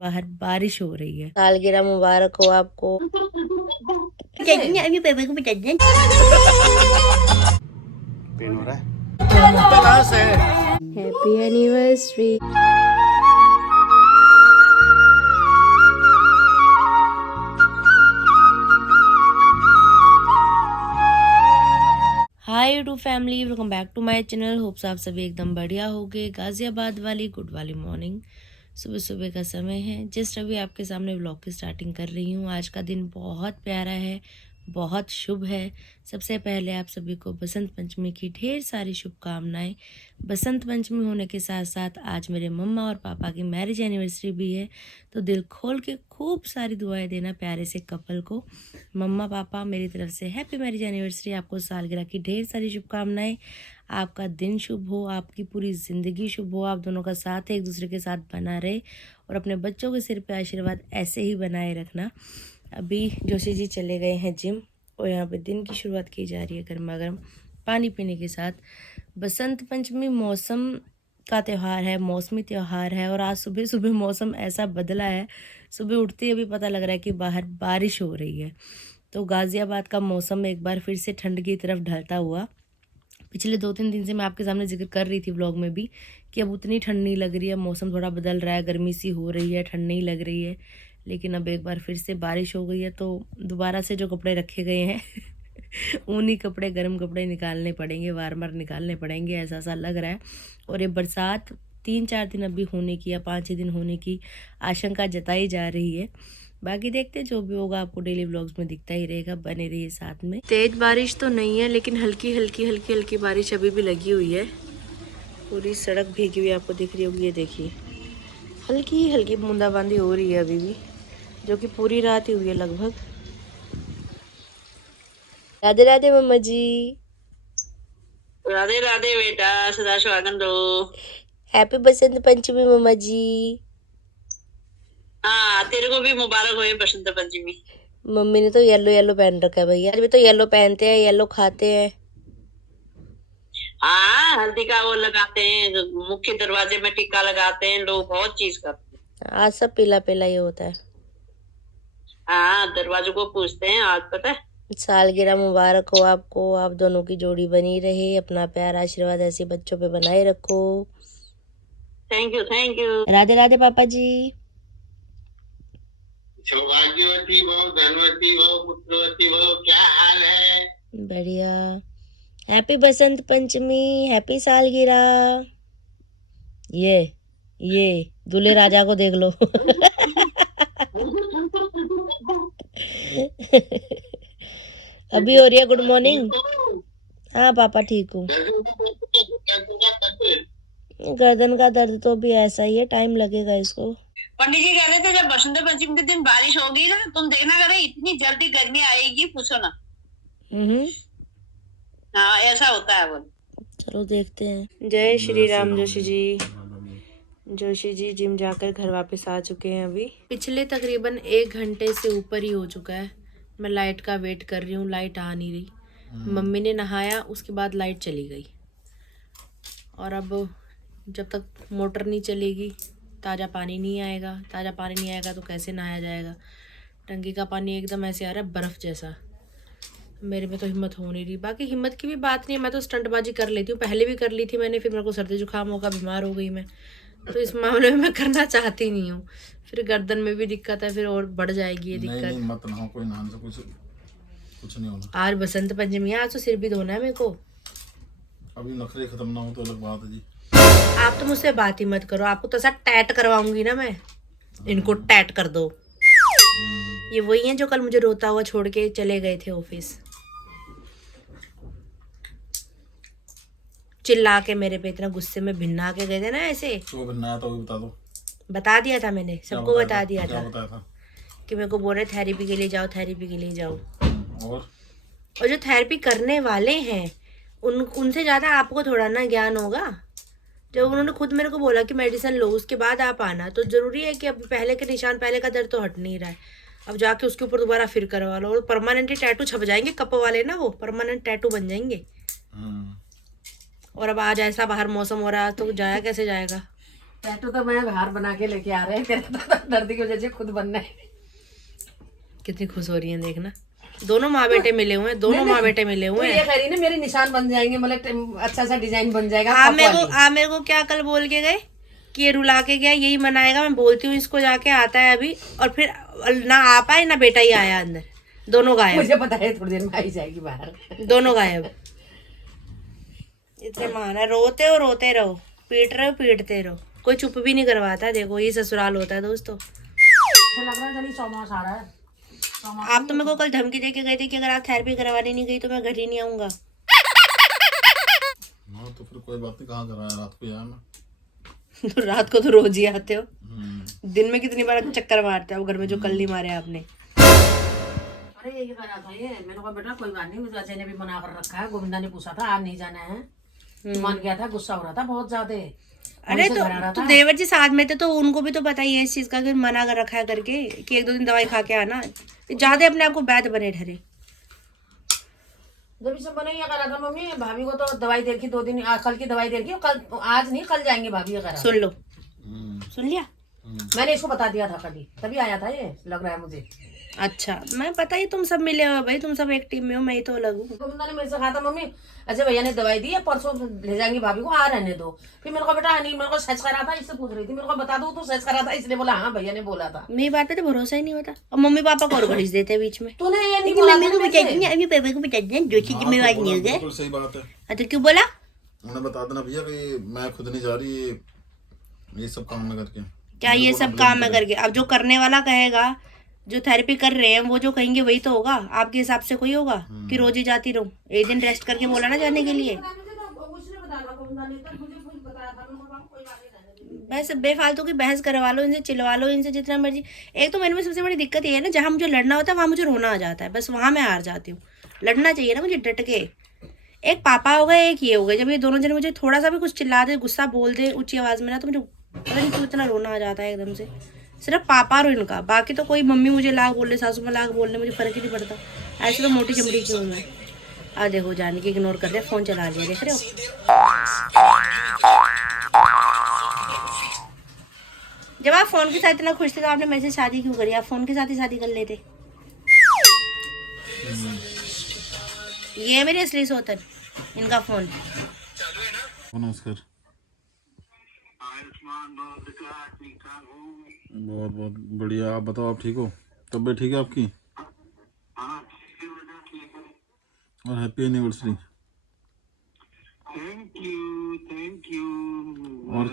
बाहर बारिश हो रही है। सालगिरह मुबारक हो आपको। पेन हो रहा है। Happy anniversary. Hi YouTube family, welcome back to my channel. Hopes आप सभी एकदम बढ़िया होंगे। गाजियाबाद वाली गुड वाली मॉर्निंग, सुबह सुबह का समय है। जस्ट अभी आपके सामने व्लॉग की स्टार्टिंग कर रही हूँ। आज का दिन बहुत प्यारा है, बहुत शुभ है। सबसे पहले आप सभी को बसंत पंचमी की ढेर सारी शुभकामनाएं। बसंत पंचमी होने के साथ साथ आज मेरे मम्मा और पापा की मैरिज एनिवर्सरी भी है, तो दिल खोल के खूब सारी दुआएं देना प्यारे से कपल को। मम्मा पापा, मेरी तरफ से हैप्पी मैरिज एनिवर्सरी। आपको सालगिरह की ढेर सारी शुभकामनाएं। आपका दिन शुभ हो, आपकी पूरी ज़िंदगी शुभ हो, आप दोनों का साथ एक दूसरे के साथ बना रहे और अपने बच्चों के सिर पे आशीर्वाद ऐसे ही बनाए रखना। अभी जोशी जी चले गए हैं जिम और यहाँ पे दिन की शुरुआत की जा रही है गर्मा गर्म पानी पीने के साथ। बसंत पंचमी मौसम का त्यौहार है, मौसमी त्यौहार है और आज सुबह सुबह मौसम ऐसा बदला है। सुबह उठते ही अभी पता लग रहा है कि बाहर बारिश हो रही है। तो गाज़ियाबाद का मौसम एक बार फिर से ठंड की तरफ ढलता हुआ। पिछले 2-3 दिन से मैं आपके सामने जिक्र कर रही थी व्लॉग में भी कि अब उतनी ठंड नहीं लग रही है। मौसम थोड़ा बदल रहा है, गर्मी सी हो रही है, ठंड नहीं लग रही है। लेकिन अब एक बार फिर से बारिश हो गई है तो दोबारा से जो कपड़े रखे गए हैं ऊनी कपड़े, गर्म कपड़े निकालने पड़ेंगे, वार्मर निकालने पड़ेंगे, ऐसा सा लग रहा है। और ये बरसात 3-4 दिन अभी होने की या 5-6 दिन होने की आशंका जताई जा रही है। बाकी देखते हैं, जो भी होगा आपको डेली व्लॉग्स में दिखता ही रहेगा। बने रहिए साथ में। तेज बारिश तो नहीं है लेकिन हल्की हल्की बारिश अभी भी लगी हुई है। पूरी सड़क भीगी हुई आपको दिख रही होगी, ये देखिए हल्की हल्की बूंदाबांदी हो रही है अभी भी, जो कि पूरी रात ही हुई है लगभग। राधे राधे मम्मा जी। राधे राधे बेटा, सदा सुहागन रहो। हैप्पी बसंत पंचमी मम्मा जी। हाँ, तेरे को भी मुबारक हो बसंत पंचमी। मम्मी ने तो येलो येलो पहन रखा है भैया, आज भी तो येलो पहनते हैं, येलो खाते हैं। हाँ, हल्दी का वो लगाते हैं, मुख्य दरवाजे में टीका लगाते हैं लोग, बहुत चीज करते हैं। आज सब पीला पीला ही होता है। हाँ, दरवाजों को पूछते हैं आज, पता है। सालगिरह मुबारक हो आपको, आप दोनों की जोड़ी बनी रहे, अपना प्यार आशीर्वाद ऐसे बच्चों पे बनाए रखो। Thank you, thank you. Radhe Radhe पापा जी। सौभाग्यवती भव, धनवती भव, पुत्रवती भव। क्या हाल है? बढ़िया। हैप्पी बसंत पंचमी, हैप्पी सालगिरह। ये दूल्हे राजा को देख लो। अभी हो रही है गुड मॉर्निंग। हाँ पापा ठीक हूँ। गर्दन का दर्द तो भी ऐसा ही है, टाइम लगेगा इसको। पंडित जी कह रहे थे जब बसंत पंचमी के दिन बारिश होगी ना, तुम देखना करे इतनी जल्दी गर्मी आएगी, पूछो ना। हाँ, ऐसा होता है वो। चलो देखते हैं। जय श्री राम जोशी जी। जोशी जी जिम जाकर घर वापस आ चुके हैं। अभी पिछले तकरीबन 1 घंटे से ऊपर ही हो चुका है। मैं लाइट का वेट कर रही हूँ, लाइट आ नहीं रही। मम्मी ने नहाया, उसके बाद लाइट चली गई। और अब जब तक मोटर नहीं चलेगी ताज़ा पानी नहीं आएगा। ताज़ा पानी नहीं आएगा तो कैसे नहाया जाएगा। टंकी का पानी एकदम ऐसे आ रहा है बर्फ़ जैसा। मेरे में तो हिम्मत हो नहीं रही। बाकी हिम्मत की भी बात नहीं है, मैं तो स्टंटबाजी कर लेती हूँ, पहले भी कर ली थी मैंने। फिर मेरे को सर्दी जुकाम होगा, बीमार हो गई मैं, तो इस मामले में मैं करना चाहती नहीं हूँ। फिर गर्दन में भी दिक्कत है, फिर और बढ़ जाएगी ये दिक्कत। नहीं, मत नहाओ, कोई नहाने से कुछ नहीं होना। आज बसंत पंचमी है, आज तो सिर भी धोना है मेरे को। अभी नखरे खत्म ना हो तो अलग बात है जी। आप तो मुझसे बात ही मत करो, आपको तो ऐसा टैट करवाऊंगी ना मैं। इनको टैट कर दो। ये वही है जो कल मुझे रोता हुआ छोड़ के चले गए थे ऑफिस, चिल्ला के मेरे पे इतना गुस्से में भिन्ना के गए थे ना ऐसे। तो भिन्ना तो बता दो। बता दिया था मैंने, सबको बता दिया था था कि मेरे को बोल रहे थेरेपी के लिए जाओ, थेरेपी के लिए जाओ। और जो थेरेपी करने वाले हैं उनसे ज़्यादा आपको थोड़ा ना ज्ञान होगा। जब उन्होंने खुद मेरे को बोला कि मेडिसिन लो उसके बाद आप आना, तो ज़रूरी है कि अब पहले के निशान, पहले का दर्द तो हट नहीं रहा है, अब जाके उसके ऊपर दोबारा फिर करवा लो। और परमानेंटली टैटू छप जाएंगे, कप वाले ना, वो परमानेंट टैटू बन जाएंगे। और अब आज ऐसा बाहर मौसम हो रहा है तो जाया कैसे जाएगा। टैटू तो मैं बाहर बना के लेके आ रहे हैं, तेरा तो दर्द की वजह से खुद बनना है। कितनी खुश हो रही है देखना, दोनों माँ बेटे मिले हुए हैं, दोनों माँ बेटे मिले हुए ये हैं। कह रही ना मेरे निशान बन जाएंगे, मतलब अच्छा सा डिजाइन बन जाएगा। आप मेरे को क्या कल बोल के गए कि ये रुला के गया, यही मनाएगा। मैं बोलती हूँ इसको जाके, आता है अभी, और फिर ना आ पाए ना बेटा ही आया अंदर, दोनों गायब। मुझे पता है थोड़ी देर में आई जाएगी बाहर। दोनों गायब। इतने माना, रोते हो रोते रहो, पीट रहे हो पीटते रहो, कोई चुप भी नहीं करवाता। देखो ये ससुराल होता है दोस्तों। लग रहा है जल्दी सोमवार आ रहा है। आप तो मेरे को कल धमकी दे के गए थे कि अगर आप थेरेपी करवाने नहीं गई तो मैं घर ही नहीं आऊंगा। हाँ तो फिर कोई बात नहीं, कहाँ कराया, रात को आया मैं। तो रात को तो रोज ही आते हो, दिन में कितनी बार चक्कर मारते हो घर में, जो कल नहीं मारे आपने। अरे यही कह रहा था ये, मैंने कहा बेटा कोई बात नहीं, अजय ने भी मना कर रखा है। गोविंदा ने पूछा था आज नहीं जाना है, मान गया था, गुस्सा हो रहा था बहुत ज्यादा। अरे तो देवर जी साथ में थे तो उनको भी तो पता ही है इस चीज का, कि मना कर रखा है करके कि 1-2 दिन दवाई खा के आना। ज्यादा अपने आप को वैध बने ठहरे। जब सब बने ये कह रहा था मम्मी भाभी को तो दवाई दे रखी 2 दिन, कल की दवाई दे रखी, कल आज नहीं कल जाएंगे भाभी, ये कह रहा। सुन लो, सुन लिया। मैंने इसको बता दिया था कभी, तभी आया था ये, लग रहा है मुझे। अच्छा, मैं पता ही तुम सब मिले हो भाई, तुम सब एक टीम में हो, मैं ही तो अलग हूँ। गोविंदा ने मेरे से कहा था मम्मी अच्छा भैया ने दवाई दी है, परसों ले जाएंगे भाभी को, आ रहने दो। फिर मेरे को बेटा नहीं, मेरे को सच करा था, इससे पूछ रही थी, मेरे को बता दो तो सच करा था, इसलिए बोला हाँ भैया ने बोला था। मेरी बात पे तो भरोसा ही नहीं होता, और मम्मी पापा को और घड़ीस देते हैं बीच में। तूने ये नहीं बोला मम्मी को बता देंगे, अभी पापा को बता देंगे, जो चीज जिम्मेवारी नहीं होगी। बिल्कुल सही बात है। तो क्यों बोला? उन्हें बता देना भैया कि मैं खुद नहीं जा रही, ये सब काम में करके। क्या ये सब काम में करके? अब जो करने वाला कहेगा, जो थेरेपी कर रहे हैं वो जो कहेंगे वही तो होगा। आपके हिसाब से कोई होगा कि रोज ही जाती रहूं? एक दिन रेस्ट करके बोला ना जाने के लिए। बस बेफालतू की बहस करवा लो इनसे, चिल्वा लो इनसे जितना मर्जी। एक तो मेरे में सबसे बड़ी दिक्कत ये है ना, जहाँ मुझे लड़ना होता है वहाँ मुझे रोना आ जाता है, बस वहाँ मैं हार जाती हूँ। लड़ना चाहिए ना मुझे डट के। एक पापा हो गए, एक ये हो गए, जब ये दोनों जने मुझे थोड़ा सा भी कुछ चिल्ला दे, गुस्सा बोल दे ऊंची आवाज में ना, तो मुझे पता नहीं क्यों इतना रोना आ जाता है एकदम से। सिर्फ पापा और इनका, बाकी तो कोई मम्मी मुझे लाख बोल रहे, सासू में लाख बोल रहे, मुझे फर्क ही नहीं पड़ता। ऐसे तो मोटी चमड़ी की हूँ मैं। आ देखो जाने की इग्नोर कर रहे, फोन चला लिया, देख रहे हो। जब आप फोन के साथ इतना खुश थे तो आपने मेरे से शादी क्यों करी? आप फोन के साथ ही शादी कर लेते। ये मेरे असली सोतन, इनका फोन। नमस्कार। बहुत बहुत बढ़िया, आप बताओ आप ठीक हो? तबीयत ठीक है आपकी? और हैप्पी एनिवर्सरी। Thank you. और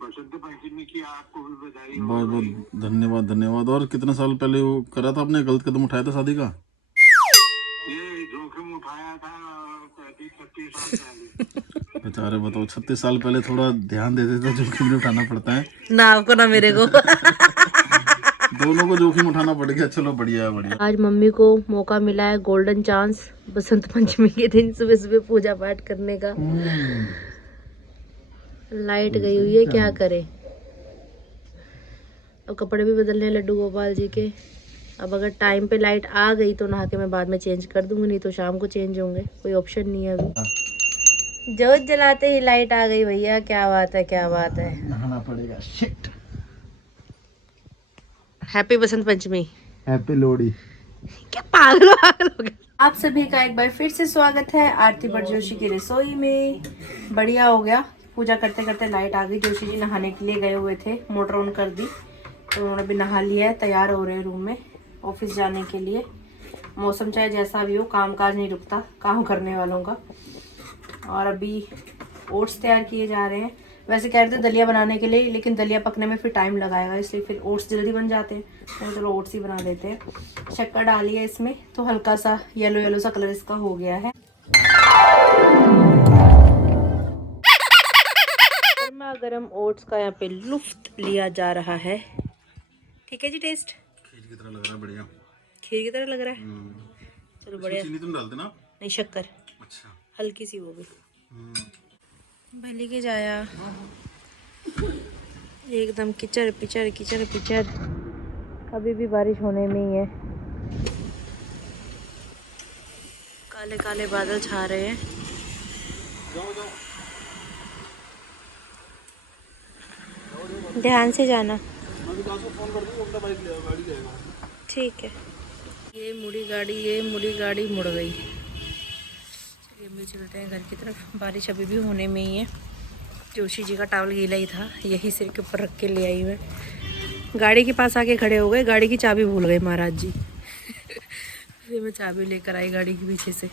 बसंत पंचमी की आपको भी बधाई। बहुत बहुत धन्यवाद धन्यवाद। और कितने साल पहले वो करा था आपने, गलत कदम उठाया था शादी का? ये जोखिम उठाया था 36 साल पहले। बेचारे बताओ, 36 साल पहले थोड़ा ध्यान देते तो जोखिम नहीं उठाना पड़ता है ना आपको ना मेरे को। दोनों को जोखिम उठाना पड़ गया। चलो बढ़िया है बढ़िया। आज मम्मी को मौका मिला है, गोल्डन चांस, बसंत पंचमी के दिन सुबह सुबह पूजा पाठ करने का। लाइट गई हुई है, क्या करे। अब कपड़े भी बदलने हैं लड्डू गोपाल जी के। अब अगर टाइम पे लाइट आ गई तो नहा के मैं बाद में चेंज कर दूंगी, नहीं तो शाम को चेंज होंगे, कोई ऑप्शन नहीं है अभी। जोत जलाते ही लाइट आ गई भैया, क्या बात है क्या बात है। नहाना पड़ेगा। Shit. Happy Basant Panchami, happy Lohri. क्या पागल हो गए। आप सभी का एक बार फिर से स्वागत है आरती भट्ट जोशी की रसोई में। बढ़िया हो गया, पूजा करते करते लाइट आ गई। जोशी जी नहाने के लिए गए हुए थे, मोटर ऑन कर दी तो उन्होंने भी नहा लिया है, तैयार हो रहे हैं रूम में ऑफिस जाने के लिए। मौसम चाहे जैसा भी हो, काम काज नहीं रुकता काम करने वालों का। और अभी ओट्स तैयार किए जा रहे हैं। वैसे कह रहे थे दलिया बनाने के लिए, लेकिन दलिया पकने में फिर टाइम लगाएगा, इसलिए फिर ओट्स जल्दी बन जाते हैं, तो चलो ओट्स ही बना देते हैं। शक्कर डाली है इसमें तो हल्का सा येलो येलो सा कलर इसका हो गया है। गर्मा गर्म ओट्स का यहाँ पे लुफ्त लिया जा रहा है। ठीक है जी, टेस्ट खीर की तरह लग रहा है, बढ़िया। खीर की तरह लग रहा है, चलो बढ़िया। चीनी तुम डालते ना? नहीं, शक्कर अच्छा। हल्की सी वो भी। भली के जाया एकदम किचड़ पिचड़ किचड़ पिचड़। अभी भी बारिश होने में ही है, काले काले बादल छा रहे हैं। जाओ जाओ ध्यान से जाना। ठीक है। ये मुड़ी गाड़ी मुड़ गई। चलिए हम भी चलते हैं घर की तरफ। बारिश अभी भी होने में ही है। जोशी जी का टॉवल गीला ही था, यही सिर के ऊपर रख के ले आई मैं। गाड़ी के पास आके खड़े हो गए, गाड़ी की चाबी भूल गए महाराज जी। फिर मैं चाबी लेकर आई गाड़ी के पीछे से।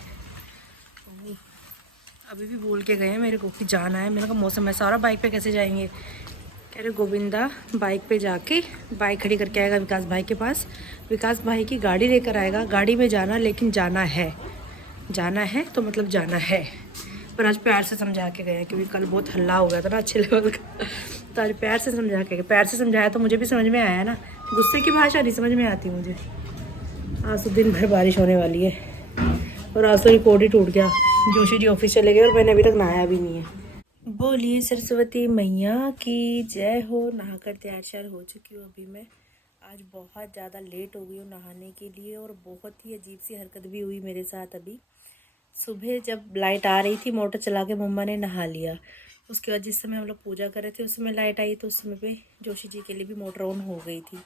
अभी भी बोल के गए हैं मेरे को कि जाना है। मैंने कहा मौसम ऐसा हो रहा, बाइक पे कैसे जाएंगे। कह रहे गोविंदा बाइक पे जाके बाइक खड़ी करके आएगा विकास भाई के पास, विकास भाई की गाड़ी लेकर आएगा, गाड़ी में जाना, लेकिन जाना है तो मतलब जाना है। पर आज प्यार से समझा के गए क्योंकि कल बहुत हल्ला हो गया था ना अच्छे लेवल का। तो आज प्यार से समझा के गए। प्यार से समझाया तो मुझे भी समझ में आया ना, गुस्से की भाषा नहीं समझ में आती मुझे। आज तो दिन भर बारिश होने वाली है और आज तो रिकॉर्ड ही टूट गया। जोशी जी ऑफिस चले गए और मैंने अभी तक नहाया भी नहीं है। बोलिए सरस्वती मैया की जय हो। नहाकर तैयार श्यार हो चुकी हूँ अभी मैं। आज बहुत ज़्यादा लेट हो गई हूँ नहाने के लिए और बहुत ही अजीब सी हरकत भी हुई मेरे साथ। अभी सुबह जब लाइट आ रही थी, मोटर चला के मम्मा ने नहा लिया। उसके बाद जिस समय हम लोग पूजा कर रहे थे उस समय लाइट आई, तो उस समय पे जोशी जी के लिए भी मोटर ऑन हो गई थी।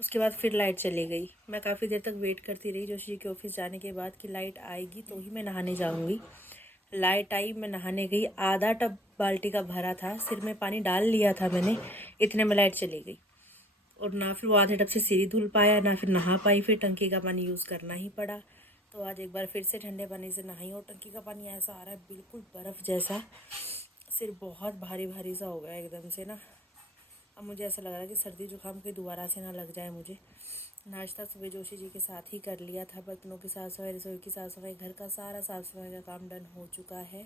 उसके बाद फिर लाइट चली गई। मैं काफ़ी देर तक वेट करती रही जोशी जी के ऑफिस जाने के बाद कि लाइट आएगी तो ही मैं नहाने जाऊँगी। लाइट आई, मैं नहाने गई, आधा टब बाल्टी का भरा था, सिर में पानी डाल लिया था मैंने, इतने में लाइट चली गई। और ना फिर वो आधे टब से सिर ही धुल पाया, ना फिर नहा पाई, फिर टंकी का पानी यूज़ करना ही पड़ा। तो आज एक बार फिर से ठंडे पानी से नहाई और टंकी का पानी ऐसा आ रहा है बिल्कुल बर्फ़ जैसा। सिर बहुत भारी भारी सा हो गया एकदम से ना। अब मुझे ऐसा लग रहा है कि सर्दी जुकाम के दोबारा से ना लग जाए मुझे। नाश्ता सुबह जोशी जी के साथ ही कर लिया था। बर्तनों की साफ़ सफाई, रसोई की साफ़ सफाई, घर का सारा साफ़ सफाई का काम डन हो चुका है।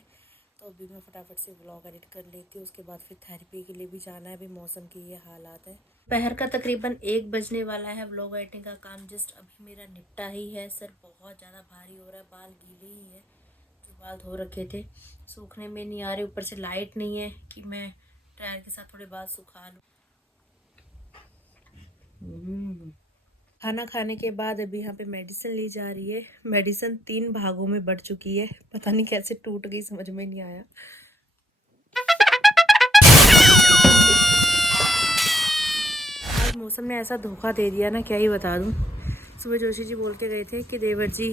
तो अभी मैं फटाफट से व्लॉग एडिट कर लेती हूँ। उसके बाद फिर थेरेपी के लिए भी जाना है। अभी मौसम की ये हालात है। दोपहर का तकरीबन 1 बजने वाला है। व्लॉग एडिटिंग का काम जस्ट अभी मेरा निपटा ही है। सर बहुत ज़्यादा भारी हो रहा है, बाल गीले ही है, जो बाल धो रखे थे सूखने में नहीं आ रहे। ऊपर से लाइट नहीं है कि मैं ड्रायर के साथ थोड़े बाल सुखा लूँ। खाना खाने के बाद अभी यहाँ पे मेडिसिन ली जा रही है। मेडिसिन 3 भागों में बढ़ चुकी है, पता नहीं कैसे टूट गई, समझ में नहीं आया। आज मौसम ने ऐसा धोखा दे दिया ना, क्या ही बता दूँ। सुबह जोशी जी बोल के गए थे कि देवर जी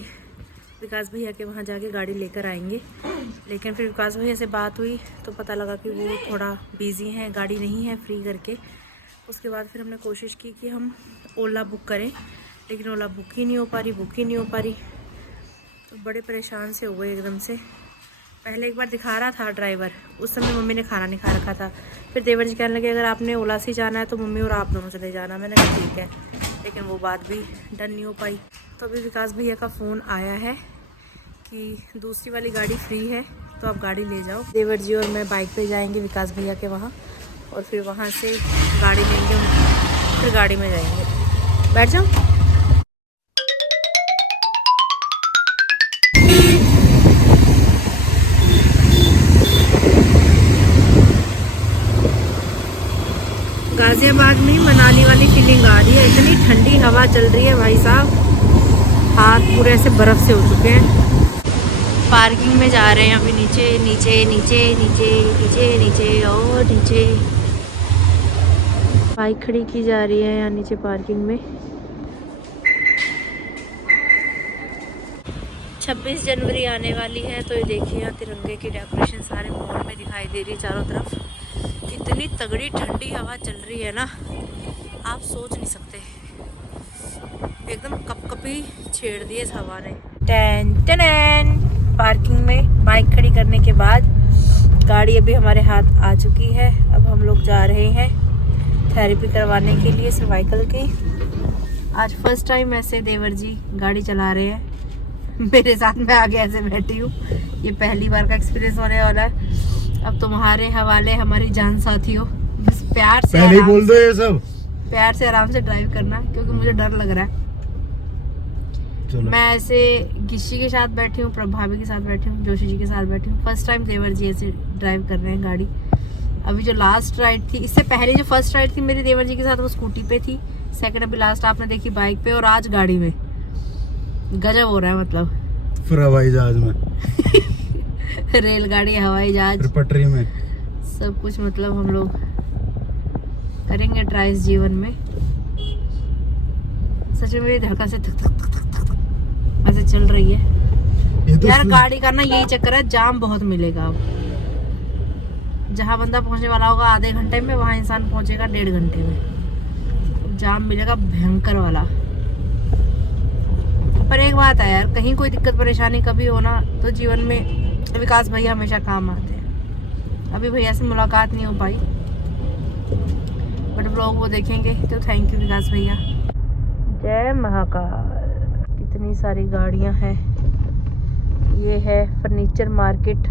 विकास भैया के वहाँ जाके गाड़ी लेकर आएंगे, लेकिन फिर विकास भैया से बात हुई तो पता लगा कि वो थोड़ा बिजी हैं, गाड़ी नहीं है फ्री करके। उसके बाद फिर हमने कोशिश की कि हम ओला बुक करें, लेकिन ओला बुक ही नहीं हो पा रही। तो बड़े परेशान से हो गए एकदम से। पहले एक बार दिखा रहा था ड्राइवर, उस समय मम्मी ने खाना नहीं खा रखा था। फिर देवर जी कहने लगे अगर आपने ओला से जाना है तो मम्मी और आप दोनों चले जाना। मैंने कहा ठीक है, लेकिन वो बात भी डन नहीं हो पाई। तो अभी विकास भैया का फ़ोन आया है कि दूसरी वाली गाड़ी फ्री है तो आप गाड़ी ले जाओ। देवर जी और मैं बाइक पे जाएंगे विकास भैया के वहाँ और फिर वहाँ से गाड़ी लेंगे, फिर गाड़ी में जाएंगे। बैठ जाओ। गाजियाबाद में मनाली वाली फीलिंग आ रही है। इतनी ठंडी हवा चल रही है भाई साहब, हाथ पूरे ऐसे बर्फ़ से हो चुके हैं। पार्किंग में जा रहे हैं अभी, नीचे और नीचे बाइक खड़ी की जा रही है यहाँ नीचे पार्किंग में। 26 जनवरी आने वाली है तो ये देखिए यहाँ तिरंगे की डेकोरेशन सारे मॉल में दिखाई दे रही है चारों तरफ। इतनी तगड़ी ठंडी हवा चल रही है ना, आप सोच नहीं सकते, एकदम कपकपी छेड़ दी इस हवा ने। पार्किंग में बाइक खड़ी करने के बाद गाड़ी अभी हमारे हाथ आ चुकी है। अब हम लोग जा रहे हैं थेरेपी करवाने के लिए सर्वाइकल की। आज फर्स्ट टाइम ऐसे देवर जी गाड़ी चला रहे हैं, मेरे साथ मैं आगे ऐसे बैठी हूँ। ये पहली बार का एक्सपीरियंस होने वाला है। अब तुम्हारे हवाले हमारी जान साथी हो, बस प्यार से पहले बोल दो ये सब, प्यार से आराम से ड्राइव करना, क्योंकि मुझे डर लग रहा है। मैं ऐसे गिशी के साथ बैठी हूँ, भाभी के साथ बैठी हूँ, जोशी जी के साथ बैठी हूँ। फर्स्ट टाइम देवर जी ऐसे ड्राइव कर रहे हैं गाड़ी। अभी जो लास्ट राइड थी, इससे पहले जो फर्स्ट राइड थी मेरी देवर जी के साथ, वो स्कूटी पे थी। सेकंड अभी लास्ट आपने देखी बाइक पे, और आज गाड़ी में। गजब हो रहा है मतलब। फिर हवाई जहाज में रेलगाड़ी, हवाई जहाज, पटरी में, सब कुछ मतलब हम लोग करेंगे ट्राई इस जीवन में। सच में मेरी धड़कन से थक थक थक थक थक ऐसे चल रही है यार। गाड़ी का ना यही चक्कर है, जाम बहुत मिलेगा अब। जहाँ बंदा पहुंचने वाला होगा आधे घंटे में, वहाँ इंसान पहुंचेगा 1.5 घंटे में। जाम मिलेगा भयंकर वाला। पर एक बात है यार, कहीं कोई दिक्कत परेशानी कभी हो ना तो जीवन में विकास भैया हमेशा काम आते हैं। अभी भैया से मुलाकात नहीं हो पाई, बट ब्लॉग वो देखेंगे तो थैंक यू विकास भैया। जय महाकाल। कितनी सारी गाड़ियां हैं। ये है फर्नीचर मार्केट,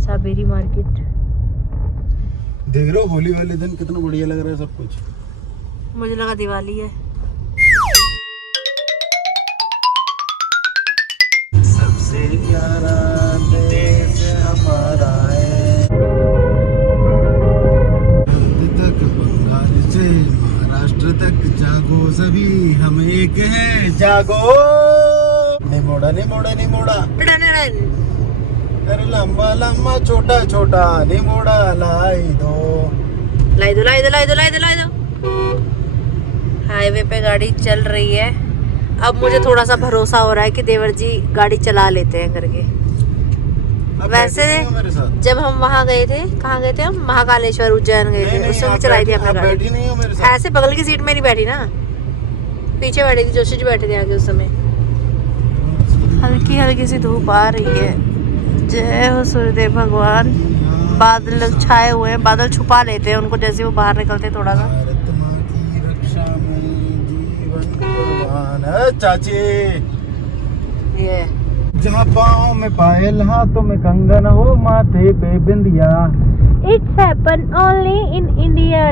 साबेरी मार्केट। देख रहे हो होली वाले दिन कितना बढ़िया लग रहा है सब कुछ। मुझे लगा दिवाली है। सबसे प्यारा देश हमारा है, तक बंगाल से महाराष्ट्र तक जागो सभी हम एक हैं, जागो। निमोड़ा निमोड़ा निमोड़ा अरे लंबा लंबा छोटा छोटा निमोड़ा लाई दो लाई दो लाई दो लाई दो लाई दो लाई दो। हाईवे पे गाड़ी चल रही है। अब मुझे थोड़ा सा भरोसा हो रहा है कि देवर जी गाड़ी चला लेते हैं करके। वैसे जब हम वहाँ गए थे, कहाँ गए थे हम, महाकालेश्वर उज्जैन गए थे, उस समय चलाई थी हमने गाड़ी। ऐसे बगल की सीट में नहीं बैठी ना, पीछे बैठी थी, जोशी जी बैठे थे आगे। उस समय हल्की हल्की सी धूप आ रही है। जय हो सूर्यदेव भगवान। बादल छाए हुए हैं, बादल छुपा लेते हैं उनको जैसे वो बाहर निकलते हैं थोड़ा सा। चाची ये जहाँ पाँव में पायल हाथों में कंगन हो माथे पे बिंदिया। It's happened only in India.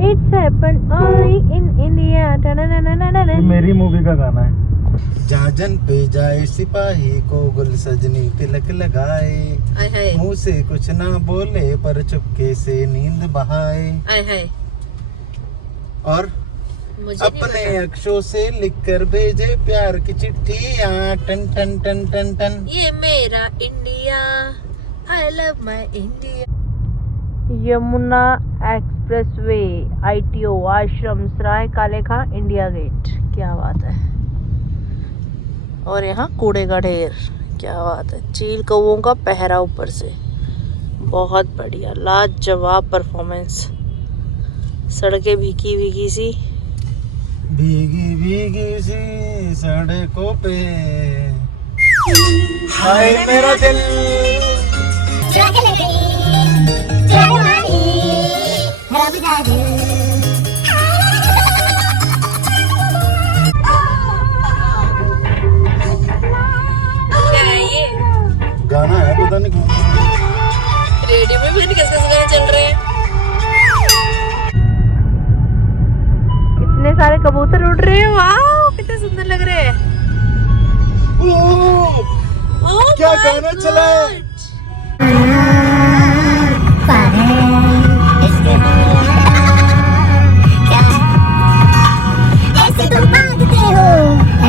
It's happened only in India. मेरी मूवी का गाना है। जाजन पे जाए सिपाही को गुल सजनी तिलक लगाए, मुंह से कुछ ना बोले पर चुपके से नींद बहाए, और अपने अक्षरों से लिखकर भेजे प्यार की चिट्ठियां टन टन टन टन टन। ये मेरा India, I love my India. Yamuna expressway, ITO, Ashram, सराय काले खां, इंडिया गेट। क्या बात है। और यहाँ कूड़े का ढेर। क्या बात है। चील कौवों का पहरा ऊपर से। बहुत बढ़िया, लाजवाब परफॉर्मेंस। सड़कें भीगी भीगी सी, भीगी भीगी सी सड़कों पे हाय मेरा दिल। क्या है ये? गाना है, पता नहीं कौन। रेडियो में भी कैसे गाने चल रहे हैं। कितने सारे कबूतर उड़ रहे हैं। वाह कितने सुंदर लग रहे हैं। ओह, क्या गाना चला है।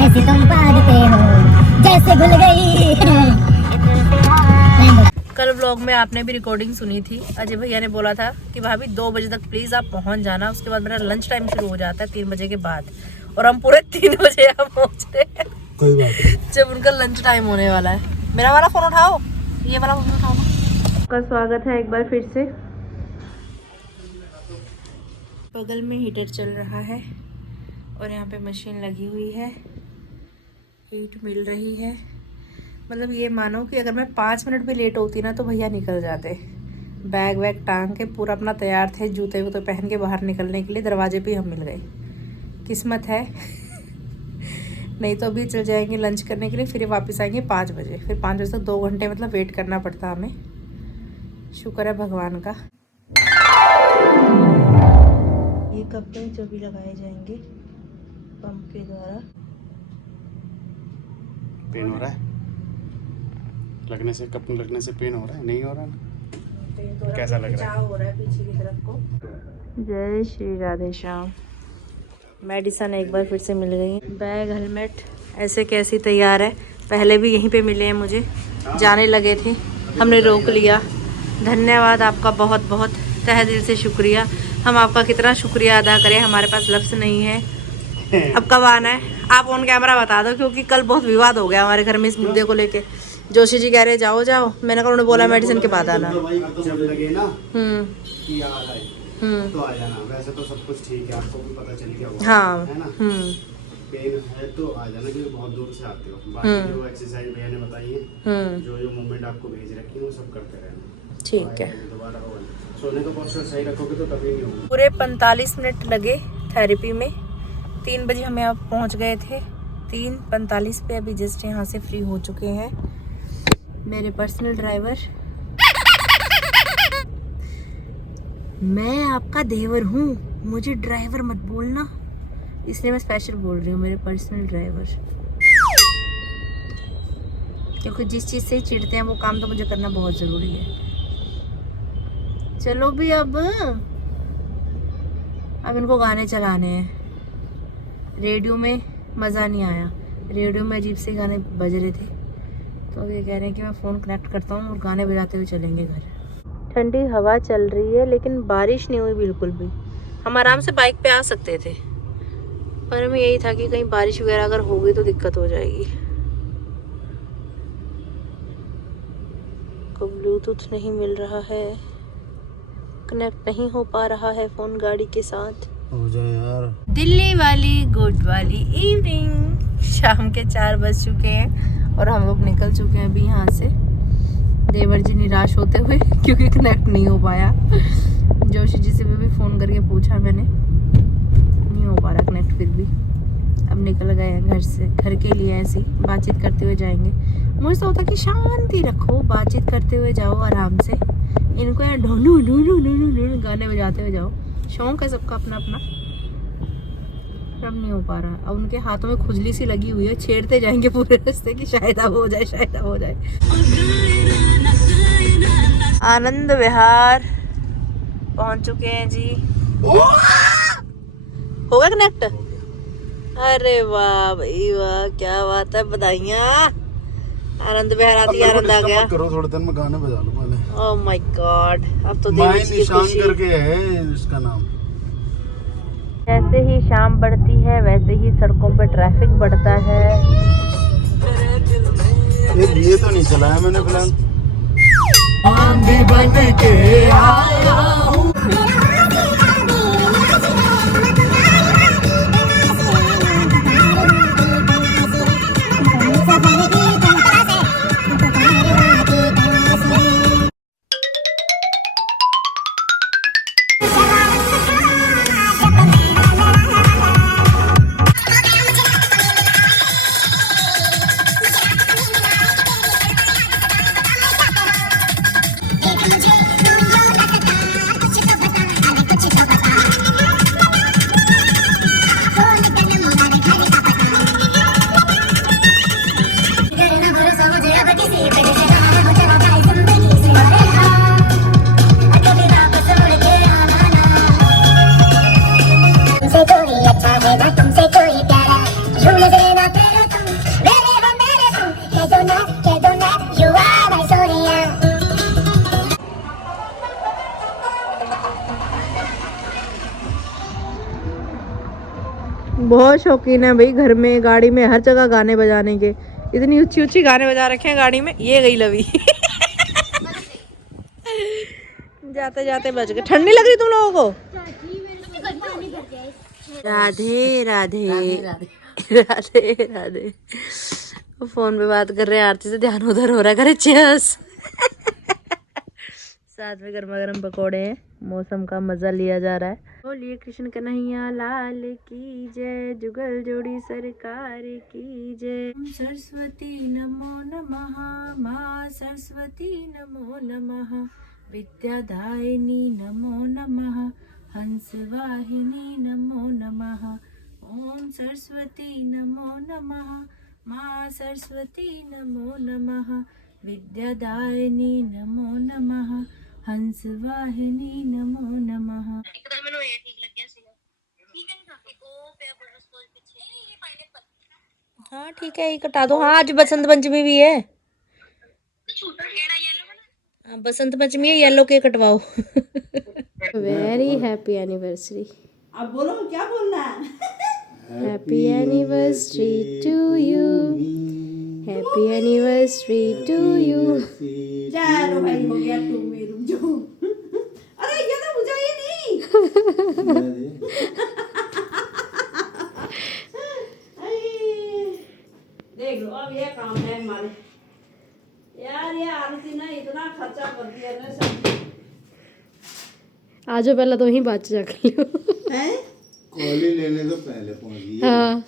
ऐसे तुम भागते हो जैसे भूल गई। कल व्लॉग में आपने भी रिकॉर्डिंग सुनी थी। अजय भैया ने बोला था कि भाभी 2 बजे तक प्लीज आप पहुंच जाना, उसके बाद मेरा लंच टाइम शुरू हो जाता है 3 बजे के बाद, और हम पूरे 3 बजे यहाँ पहुंच रहे हैं। कोई बात नहीं, जब उनका लंच टाइम होने वाला है। मेरा वाला फोन उठाओ, ये वाला फोन उठाओ। आपका स्वागत है एक बार फिर से। बगल में हीटर चल रहा है और यहाँ पे मशीन लगी हुई है, हीट मिल रही है। मतलब ये मानो कि अगर मैं 5 मिनट भी लेट होती ना तो भैया निकल जाते। बैग वैग टांग के पूरा अपना तैयार थे, जूते वूते पहन के बाहर निकलने के लिए। दरवाजे पे हम मिल गए, किस्मत है। नहीं तो अभी चल जाएंगे लंच करने के लिए, फिर वापस आएंगे 5 बजे। फिर 5 बजे तक 2 घंटे मतलब वेट करना पड़ता हमें। शुक्र है भगवान का। ये कपड़े जो भी लगाए जाएंगे पंप के द्वारा। पेन हो रहा है लगने से, कपन लगने से पेन हो रहा है? नहीं हो रहा ना? कैसा लग रहा है? हो रहा है पीछे की तरफ को। जय श्री राधे श्याम। मेडिसन एक बार फिर से मिल गई। बैग हेलमेट ऐसे कैसी तैयार है, पहले भी यहीं पे मिले हैं मुझे, जाने लगे थे, हमने रोक लिया। धन्यवाद आपका बहुत बहुत। तहे दिल से शुक्रिया। हम आपका कितना शुक्रिया अदा करें, हमारे पास लफ्ज़ नहीं है। अब कब आना है आप ऑन कैमरा बता दो, क्योंकि कल बहुत विवाद हो गया हमारे घर में इस मुद्दे को लेके। जोशी जी कह रहे जाओ जाओ, मैंने कहा उन्होंने बोला मेडिसिन के बाद आना। जब लगे ना हम्म कि आ रहा है तो आ जाना। वैसे तो सब कुछ ठीक है, आपको भी पता चल गया होगा, हाँ। है ना। पेन है तो आ जाना, क्योंकि बहुत दूर से आते हो। बाकी जो एक्सरसाइज भैया ने बताई है, जो मूवमेंट आपको भेज रखी है, वो सब करते रहना। ठीक है। दोबारा होगा, सोने का पोस्चर सही रखोगे तो कभी नहीं होगा। पूरे 45 मिनट लगे थेरेपी में। 3 बजे हम यहाँ पहुँच गए थे, 3:45 पे अभी जस्ट यहाँ से फ्री हो चुके हैं। मेरे पर्सनल ड्राइवर, मैं आपका देवर हूँ, मुझे ड्राइवर मत बोलना, इसलिए मैं स्पेशल बोल रही हूँ मेरे पर्सनल ड्राइवर, क्योंकि जिस चीज़ से ही चिढ़ते हैं वो काम तो मुझे करना बहुत ज़रूरी है। चलो भी अब इनको गाने चलाने हैं। रेडियो में मज़ा नहीं आया, रेडियो में अजीब से गाने बज रहे थे, तो ये कह रहे हैं कि मैं फ़ोन कनेक्ट करता हूँ और गाने बजाते हुए चलेंगे घर। ठंडी हवा चल रही है लेकिन बारिश नहीं हुई बिल्कुल भी। हम आराम से बाइक पे आ सकते थे, पर हमें यही था कि कहीं बारिश वगैरह अगर हो गई तो दिक्कत हो जाएगी। को ब्लूटूथ नहीं मिल रहा है, कनेक्ट नहीं हो पा रहा है फ़ोन गाड़ी के साथ। हो जाए यार। दिल्ली वाली गुड वाली इवनिंग, शाम के 4 बज चुके हैं और हम लोग निकल चुके हैं अभी यहाँ से। देवर जी निराश होते हुए क्योंकि कनेक्ट नहीं हो पाया। जोशी जी से भी फ़ोन करके पूछा मैंने, नहीं हो पा रहा कनेक्ट फिर भी। अब निकल गए हैं घर से, घर के लिए ऐसे ही बातचीत करते हुए जाएंगे। मुझे तो होता कि शांति रखो, बातचीत करते हुए जाओ आराम से, इनको यहाँ ढोलू ढूलू ढूलू ढूलू गाने बजाते हुए जाओ। शौक है सबका अपना अपना, अब नहीं हो पा रहा। अब उनके हाथों में खुजली सी लगी हुई है, छेड़ते जाएंगे पूरे रास्ते की शायद अब हो जाए, शायद अब हो जाए। आनंद विहार पहुंच चुके हैं जी। हो गया कनेक्ट? अरे वाह भाई वाह, क्या बात है, बधाइयाँ। आनंद विहार आती है, आनंद आ गया। करो थोड़ी देर में गाने बजा लो पहले। ओह माय गॉड, अब तो माय देवी जी की निशान खुशी। करके है इसका नाम। जैसे ही शाम बढ़ती है वैसे ही सड़कों पर ट्रैफिक बढ़ता है। ये तो नहीं चलाया मैंने फिलहाल। बहुत शौकीन है भाई, घर में गाड़ी में हर जगह गाने बजाने के। इतनी ऊंची ऊंची गाने बजा रखे हैं गाड़ी में। ये गई लवी जाते जाते बच गए। ठंडी लग रही तुम लोगों को? राधे राधे राधे राधे। फोन पे बात कर रहे हैं, आरती से ध्यान उधर हो रहा है। करे चीयर्स। साथ में गर्मा गर्म पकौड़े हैं, मौसम का मजा लिया जा रहा है। बोलिए कृष्ण कन्हैया लाल की जय, जुगल जोड़ी सरकार की जय। सरस्वती नमो नमः, माँ सरस्वती नमो नमः, विद्यादायिनी नमो नमः, हंसवाहिनी नमो नमः। ओम सरस्वती नमो नमः, माँ सरस्वती नमो नमः, विद्यादायिनी नमो नमः, हंसवाहिनी नमो नमः। हाँ ठीक है, ये कटा दो। हाँ आज बसंत पंचमी भी है। हाँ, बसंत पंचमी है, येलो के कटवाओ। Very happy anniversary. अब बोलो क्या बोलना है। Happy anniversary to you, happy anniversary to you. चलो भाई हो गया, टू में रुक जाओ। अरे ये तो मुझे ही नहीं। देख लो अब ये काम है हमारे यार। ये आरती ना इतना खर्चा कर दिया ना सब। आज पहले तो ही बात जा कर लो। हैं कॉली लेने तो पहले पहुंच गई। हाँ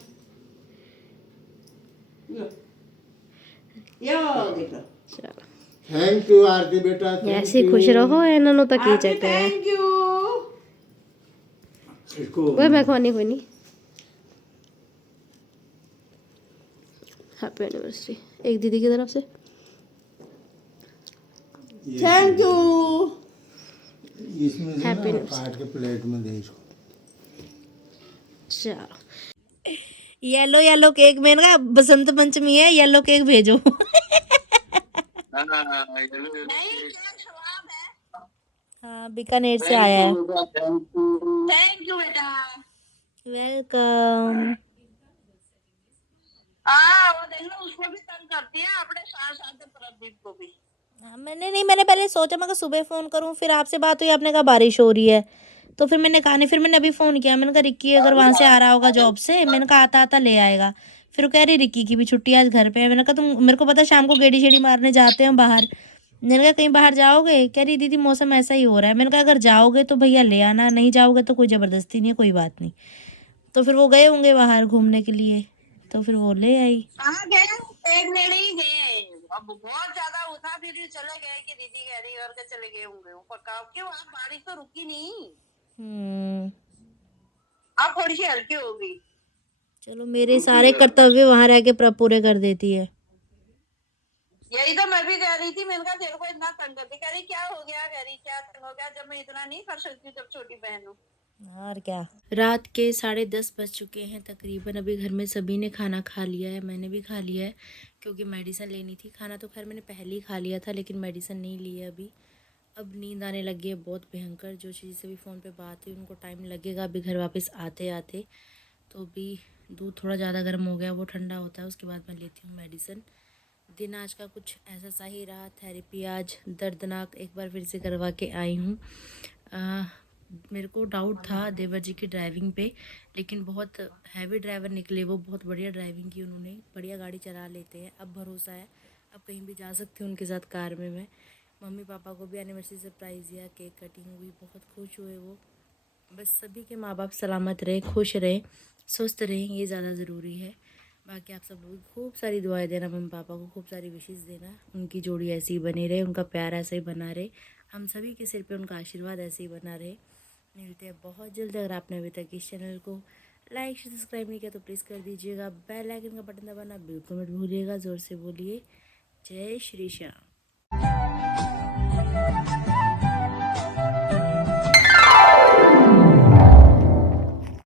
यो देखो। थैंक यू आरती बेटा, ऐसे खुश रहो, इन्होंने तो की चक्कर है। Thank you. इसको वो मैं खाने कोई नहीं। हैप्पी एनिवर्सरी एक दीदी की तरफ से। Thank you. इसमें से Happy ना New काट के प्लेट में दे इसको। चलो येलो येलो केक, मैंने कहा बसंत पंचमी है, येलो केक भेजो। हाँ बीकानेर से आया है। थैंक यू बेटा। वेलकम। वो देख लो उसको भी तंग करती है अपने साथ साथ प्रदीप को भी। मैंने पहले सोचा मैं सुबह फोन करूं, फिर आपसे बात हुई, आपने कहा बारिश हो रही है, तो फिर मैंने कहा नहीं, फिर मैंने अभी फोन किया, मैंने कहा रिक्की अगर वहां से आ रहा होगा जॉब से, मैंने कहा आता आता ले आएगा। फिर वो कह रही रिक्की की भी छुट्टी आज घर पे है। मैंने कहा तुम, मेरे को पता शाम को गेड़ी शेड़ी मारने जाते हैं बाहर। मैंने कहा कहीं बाहर जाओगे, कह रही दीदी मौसम ऐसा ही हो रहा है। मैंने कहा अगर जाओगे तो भैया ले आना, नहीं जाओगे तो कोई जबरदस्ती नहीं है, कोई बात नहीं। तो फिर वो गए होंगे बाहर घूमने के लिए, तो फिर वो ले आई। कहाँ गए? पेड़ में नहीं गए। अब बहुत ज्यादा उठा फिर भी चले गए कि दीदी कह रही और के चले गए होंगे पक्का। क्यों आज बारिश तो रुकी नहीं, अब थोड़ी सी हल्की होगी। चलो मेरे सारे कर्तव्य वहां रह के पूरे कर देती है। यही तो मैं भी कह रही थी। मैंने कहा तेरे को इतना तंग करती, कह रही क्या हो गया, कह रही क्या तंग हो गया, जब मैं इतना नहीं कर सकती जब छोटी बहन हूँ। और क्या। रात के 10:30 बज चुके हैं तकरीबन। अभी घर में सभी ने खाना खा लिया है, मैंने भी खा लिया है क्योंकि मेडिसिन लेनी थी। खाना तो खैर मैंने पहले ही खा लिया था, लेकिन मेडिसिन नहीं ली है अभी। अब नींद आने लगी है बहुत भयंकर। जो चीज़ से भी फ़ोन पे बात हुई उनको टाइम लगेगा अभी घर वापस आते आते। तो अभी दूध थोड़ा ज़्यादा गर्म हो गया, वो ठंडा होता है, उसके बाद मैं लेती हूँ मेडिसिन। दिन आज का कुछ ऐसा सा ही रहा। थेरेपी आज दर्दनाक एक बार फिर से करवा के आई हूँ। मेरे को डाउट था देवर जी की ड्राइविंग पे, लेकिन बहुत हैवी ड्राइवर निकले वो। बहुत बढ़िया ड्राइविंग की उन्होंने, बढ़िया गाड़ी चला लेते हैं। अब भरोसा है, अब कहीं भी जा सकती हूँ उनके साथ कार में मैं। मम्मी पापा को भी एनिवर्सरी सरप्राइज़ दिया, केक कटिंग हुई, बहुत खुश हुए वो। बस सभी के माँ बाप सलामत रहे, खुश रहे, स्वस्थ रहें, ये ज़्यादा ज़रूरी है। बाकी आप सब लोग खूब सारी दुआएं देना, मम्मी पापा को खूब सारी विशेष देना, उनकी जोड़ी ऐसी ही बनी रहे, उनका प्यार ऐसा ही बना रहे, हम सभी के सिर पे उनका आशीर्वाद ऐसे ही बना रहे। मिलते हैं बहुत जल्द। अगर आपने अभी तक इस चैनल को लाइक सब्सक्राइब नहीं किया तो प्लीज़ कर दीजिएगा। बेल आइकन का बटन दबाना बिल्कुल मत भूलिएगा। ज़ोर से बोलिए जय श्री श्याम।